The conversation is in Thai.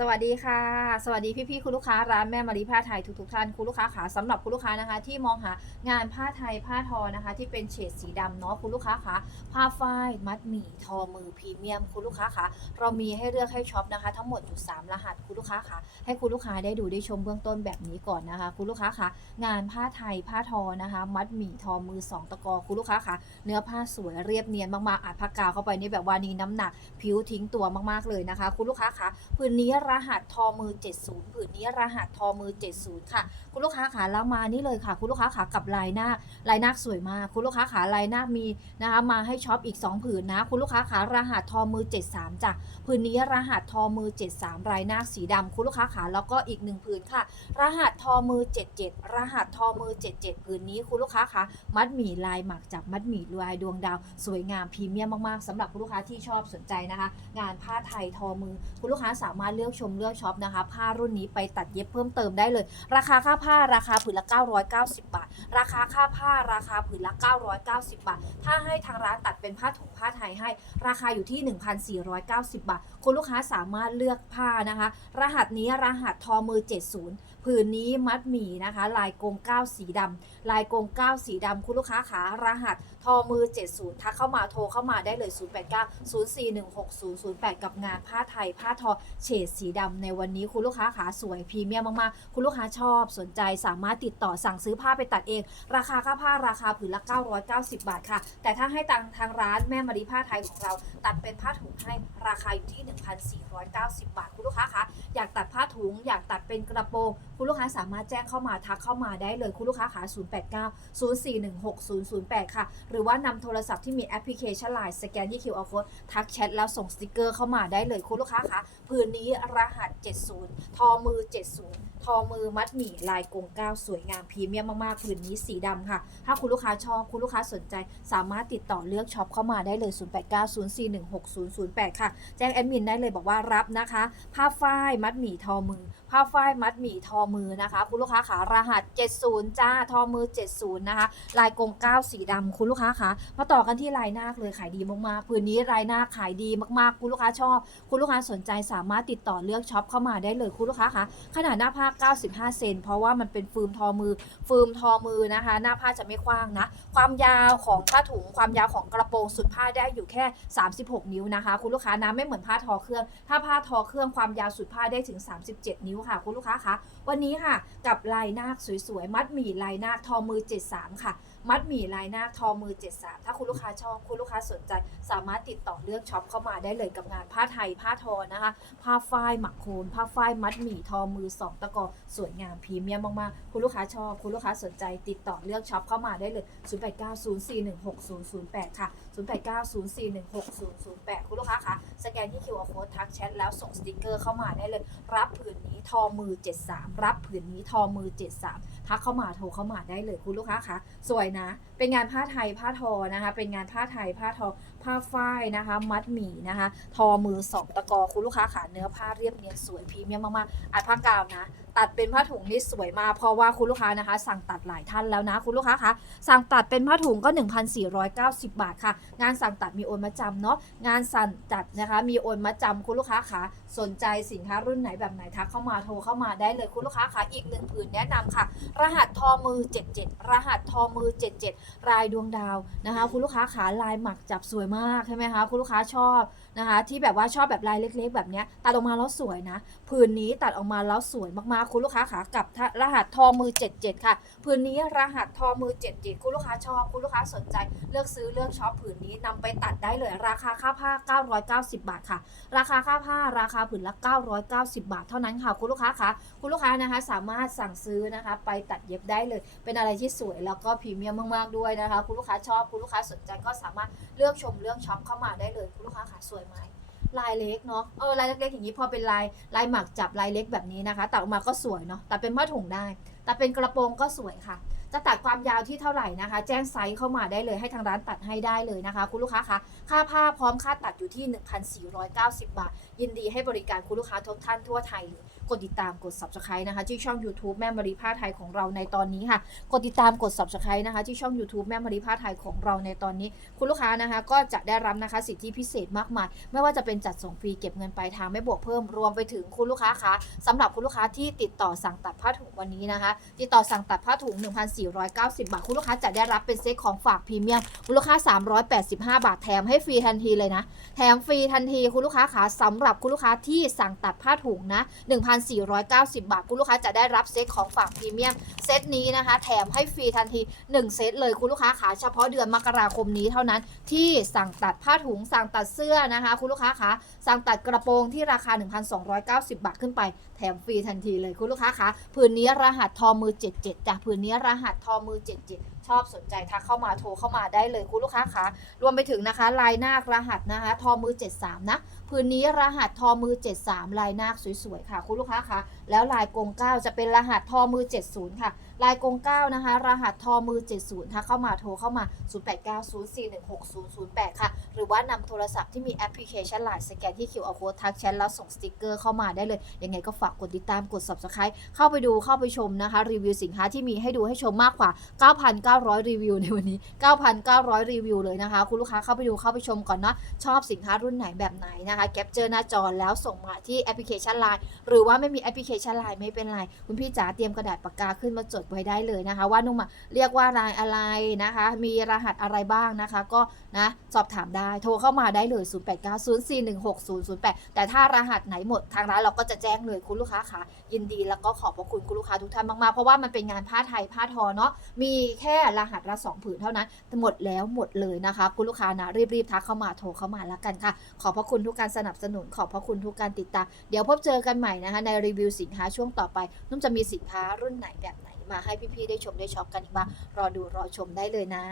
สวัสดีค่ะ สวัสดีพี่ๆคุณลูกค้าร้านแม่มารีผ้าไทยทุกๆท่านคุณลูกค้าขาสำหรับคุณลูกค้านะคะ ที่มองหางานผ้าไทยผ้าทอนะคะ ที่เป็นเฉดสีดำเนาะคุณลูกค้าขาผ้าฝ้ายมัดหมี่ทอมือพรีเมียม คุณลูกค้าขาเรามีให้เลือกให้ช็อปนะคะ ทั้งหมดอยู่3รหัสคุณลูกค้าขาให้คุณลูกค้าได้ดูได้ชมเบื้องต้นแบบนี้ก่อนนะคะ คุณลูกค้าขางานผ้าไทยผ้าทอนะคะ มัดหมี่ทอมือสองตะกอคุณลูกค้าขาเนื้อผ้าสวยเรียบเนียนมากๆอัดผ้ากาวเข้าไปนี่แบบว่านี่น้ำหนัก ผิวทิ้งตัวมากๆเลยนะคะ คุณลูกค้าคะผืนนี้รหัสทอมือ 70ผืนนี้รหัสทอมือ 70 ค่ะ คุณลูกค้าขาแล้วมานี่เลยค่ะ คุณลูกค้าขากับลายหน้าลายหน้าสวยมาก คุณลูกค้าขาลายหน้ามีนะคะมาให้ช็อปอีก 2 ผืนนะ คุณลูกค้าขารหัสทอมือ 73จ้ะผืนนี้รหัสทอมือ 73ลายหน้าสีดำคุณลูกค้าขาแล้วก็อีกหนึ่งผืนค่ะ รหัสทอมือ 77 รหัสทอมือ 77ผืนนี้คุณลูกค้าคะมัดหมี่ลายหมักจากมัดหมี่ลายดวงดาว สวยงามพรีเมียมมากๆสำหรับคุณลูกค้าที่ชอบสนใจนะคะ งานผ้าไทยทอมือ คุณลูกค้าสามารถเลือกชมเลือกช็อปนะคะ ผ้ารุ่นนี้ไปตัดเย็บเพิ่มเติมได้เลย ราคาค่าผ้าราคาผืนละ 990 บาท ราคาค่าผ้าราคาผืนละ 990 บาท ถ้าให้ทางร้านตัดเป็นผ้าถุงผ้าไทยให้ ราคาอยู่ที่ 1,490 บาท คุณลูกค้าสามารถเลือกผ้านะคะ รหัสนี้รหัสทอมือ 70 ผืนนี้มัดหมี่นะคะ ลายกงเก้าสีดำลายกงเก้าสีดำคุณลูกค้าขารหัสทอมือ 70 ทักเข้ามาโทรเข้ามาได้เลย 089 0416 008 กับงานผ้าไทยผ้าทอเฉดสีดำในวันนี้คุณลูกค้าขาสวยพรีเมียมมากๆ คุณลูกค้าชอบสนใจสามารถติดต่อสั่งซื้อผ้าไปตัดเอง ราคาค่าผ้าราคาผืนละ 990 บาทค่ะ แต่ถ้าให้ทางทางร้านแม่มารีผ้าไทยของเรา ตัดเป็นผ้าถุงให้ราคาอยู่ที่ 1,490 บาท คุณลูกค้าคะอยากตัดผ้าถุงอยากตัดเป็นกระโปรงคุณลูกค้าสามารถแจ้งเข้ามาทักเข้ามาได้เลย คุณลูกค้าขา 089 0416 008 ค่ะ หรือว่านำโทรศัพท์ที่มีแอปพลิเคชัน Line สแกนที่ QR code ทักแชทแล้วส่งสติกเกอร์เข้ามาได้เลย คุณลูกค้าคะผืนนี้รหัส 70 ทอมือ 70 ทอมือมัดหมี่ลายกงเก้าสวยงามพรีเมียมมากๆผืนนี้สีดำค่ะ ถ้าคุณลูกค้าชอบคุณลูกค้าสนใจ สามารถติดต่อเลือกช็อปเข้ามาได้เลย 0890416008 ค่ะ แจ้งแอดมินได้เลยบอกว่ารับนะคะ ผ้าฝ้ายมัดหมี่ทอมือผ้าฝ้ายมัดหมี่ทอมือนะคะ คุณลูกค้าขารหัส 70 จ้าทอมือ 70 นะคะ ลายกงเก้าสีดำคุณลูกค้าคะมาต่อกันที่ลายนาคเลยขายดีมากๆผืนนี้ลายนาคขายดีมากๆ คุณลูกค้าชอบ คุณลูกค้าสนใจสามารถติดต่อเลือกช็อปเข้ามาได้เลยคุณลูกค้าคะขนาดหน้าผ้า 95 เซนเพราะว่ามันเป็นฟิล์มทอมือฟิล์มทอมือนะคะ หน้าผ้าจะไม่กว้างนะ ความยาวของผ้าถุงความยาวของกระโปรงสุดผ้าได้อยู่แค่ 36 นิ้วนะคะ คุณลูกค้านะไม่เหมือนผ้าทอเครื่อง ถ้าผ้าทอเครื่องความยาวสุดผ้าได้ถึง 37 นิ้วค่ะ คุณลูกค้าคะวันนี้ค่ะ กับลายนาคสวยๆ มัดหมี่ลายนาคทอมือ 73 ค่ะ มัดหมี่ลายนาคทอมือ 73 ถ้าคุณลูกค้าชอบคุณลูกค้าสนใจ สามารถติดต่อเลือกช็อปเข้ามาได้เลยกับงานผ้าไทยผ้าทอนะคะ ผ้าฝ้ายหมักโคนผ้าฝ้ายมัดหมี่ทอมือสองตะกอสวยงามพรีเมียมมากๆคุณลูกค้าชอบคุณลูกค้าสนใจ ติดต่อเลือกช็อปเข้ามาได้เลย 0890416008 ค่ะ 0890416008 คุณลูกค้าคะสแกนที่ QR code ทักแชทแล้วส่งสติกเกอร์เข้ามาได้เลย รับผืนนี้ทอมือ 73 รับผืนนี้ทอมือ 73 ทักเข้ามาโทรเข้ามาได้เลยคุณลูกค้าคะ สวยนะ เป็นงานผ้าไทยผ้าทอนะคะ เป็นงานผ้าไทยผ้าทอ ผ้าฝ้ายนะคะ มัดหมี่นะคะ ทอมือสองตะกอคุณลูกค้าขาเนื้อผ้าเรียบเนียนสวยพรีเมียมมากๆอัดผ้ากาวนะ ตัดเป็นผ้าถุงนี่สวยมากเพราะว่าคุณลูกค้านะคะ สั่งตัดหลายท่านแล้วนะคุณลูกค้าคะสั่งตัดเป็นผ้าถุงก็ 1,490 บาทค่ะ งานสั่งตัดมีโอนมาจำเนาะงานสั่งตัดนะคะ มีโอนมาจำคุณลูกค้าคะสนใจสินค้ารุ่นไหนแบบไหนทักเข้ามาโทรเข้ามาได้เลยคุณลูกค้าคะอีกหนึ่งผืนแนะนำค่ะ รหัสทอมือ 77 รหัสทอมมือ 77 รายดวงดาวนะคะ คุณลูกค้าขาลายหมักจับสวยมากใช่ไหมคะ คุณลูกค้าชอบนะคะ ที่แบบว่าชอบแบบลายเล็ก ๆ แบบนี้ตัดออกมาแล้วสวยนะผืนนี้ตัดออกมาแล้วสวยมากๆ คุณลูกค้าขากับรหัสทอมือ 77 ค่ะผืนนี้รหัสทอมือ 77 คุณลูกค้าชอบ คุณลูกค้าสนใจ เลือกซื้อเลือกช็อปผืนนี้นำไปตัดได้เลย ราคาค่าผ้า 990 บาทค่ะ ราคาค่าผ้าราคาผืนละ 990 บาท เท่านั้นค่ะ คุณลูกค้าคะคุณลูกค้านะคะสามารถสั่งซื้อนะคะ ไปตัดเย็บได้เลย เป็นอะไรที่สวยแล้วก็พรีเมียมมากๆด้วยนะคะ คุณลูกค้าชอบคุณลูกค้าสนใจก็สามารถเลือกชมเลือกช็อปเข้ามาได้เลยคุณลูกค้าขาสวยไหมลายเล็กเนาะเออลายเล็กๆอย่างนี้พอเป็นลายลายหมักจับลายเล็กแบบนี้นะคะตัดออกมาก็สวยเนาะแต่เป็นผ้าถุงได้แต่เป็นกระโปรงก็สวยค่ะ จะตัดความยาวที่เท่าไหร่นะคะ แจ้งไซส์เข้ามาได้เลยให้ทางร้านตัดให้ได้เลยนะคะ คุณลูกค้าคะค่าผ้าพร้อมค่าตัดอยู่ที่ 1,490 บาท ยินดีให้บริการคุณลูกค้าทุกท่านทั่วไทยเลยกดติดตามกด subscribe นะคะที่ช่อง YouTube แม่มารีผ้าไทยของเราในตอนนี้ค่ะ กดติดตามกด subscribe นะคะที่ช่อง YouTube แม่มารีผ้าไทยของเราในตอนนี้ คุณลูกค้านะคะก็จะได้รับนะคะสิทธิพิเศษมากมาย ไม่ว่าจะเป็นจัดส่งฟรีเก็บเงินปลายทางไม่บวกเพิ่มรวมไปถึงคุณลูกค้าคะสำหรับคุณลูกค้าที่ติดต่อสั่งตัดผ้าถุงวันนี้นะคะ ติดต่อสั่งตัดผ้าถุง490 บาท คุณลูกค้าจะได้รับเป็นเซ็ตของฝากพรีเมียมมูลค่า 385 บาทแถมให้ฟรีทันทีเลยนะ แถมฟรีทันทีคุณลูกค้าคะสำหรับคุณลูกค้าที่สั่งตัดผ้าถุงนะ 1,490 บาท คุณลูกค้าจะได้รับเซ็ตของฝากพรีเมียมเซ็ตนี้นะคะ แถมให้ฟรีทันที 1 เซ็ตเลยคุณลูกค้าขาเฉพาะเดือนมกราคมนี้เท่านั้น ที่สั่งตัดผ้าถุงสั่งตัดเสื้อนะคะ คุณลูกค้าขาสั่งตัดกระโปรงที่ราคา 1,290 บาทขึ้นไปแถมฟรีทันทีเลยคุณลูกค้าคะผืนนี้รหัสทอมือ 77จ้ะผืนนี้รหัสทอมือ 77 ชอบสนใจทักเข้ามาโทรเข้ามาได้เลยคุณลูกค้าคะรวมไปถึงนะคะลายนาครหัสนะคะทอมือ 73 นะผืนนี้รหัสทอมือ 73 ลายนาคสวยๆค่ะ คุณลูกค้าคะแล้วลายกงเก้าจะเป็นรหัสทอมือ 70 ค่ะ ลายกงเก้านะคะ รหัสทอมือ 70ถ้าเข้ามาโทรเข้ามา 0890416008 ค่ะ หรือว่านำโทรศัพท์ที่มีแอปพลิเคชันไลน์สแกนที่ QR code ทักแชทแล้วส่งสติกเกอร์เข้ามาได้เลย ยังไงก็ฝากกดติดตามกด subscribe เข้าไปดูเข้าไปชมนะคะ รีวิวสินค้าที่มีให้ดูให้ชมมากกว่า 9,900 รีวิวในวันนี้ 9,900 รีวิวเลยนะคะ คุณลูกค้าเข้าไปดูเข้าไปชมก่อนเนาะชอบสินค้ารุ่นไหนแบบไหนนะคะแคปเจอร์หน้าจอแล้วส่งมาที่แอปพลิเคชันไลน์หรือว่าไม่มีแอปพลิเคชันไลน์ไม่เป็นไรคุณพี่จ๋าเตรียมกระดาษปากกาขึ้นมาจดไว้ได้เลยนะคะ ว่านุ่มเรียกว่าลายอะไรนะคะ มีรหัสอะไรบ้างนะคะ ก็นะสอบถามได้โทรเข้ามาได้เลย 0890416008 แต่ถ้ารหัสไหนหมดทางร้านเราก็จะแจ้งเลยคุณลูกค้าค่ะยินดีแล้วก็ขอบพระคุณคุณลูกค้าทุกท่านมากๆเพราะว่ามันเป็นงานผ้าไทยผ้าทอเนาะมีแค่รหัสละสองผืนเท่านั้นหมดแล้วหมดเลยนะคะ คุณลูกค้านะรีบๆทักเข้ามาโทรเข้ามาแล้วกันค่ะ ขอบพระคุณทุกการสนับสนุน ขอบพระคุณทุกการติดตามเดี๋ยวพบเจอกันใหม่นะคะในรีวิวสินค้าช่วงต่อไป นุ่มจะมีสินค้ารุ่นไหนแบบ มาให้พี่ๆได้ชมได้ช็อปกันอีกบ้างรอดูรอชมได้เลยนะ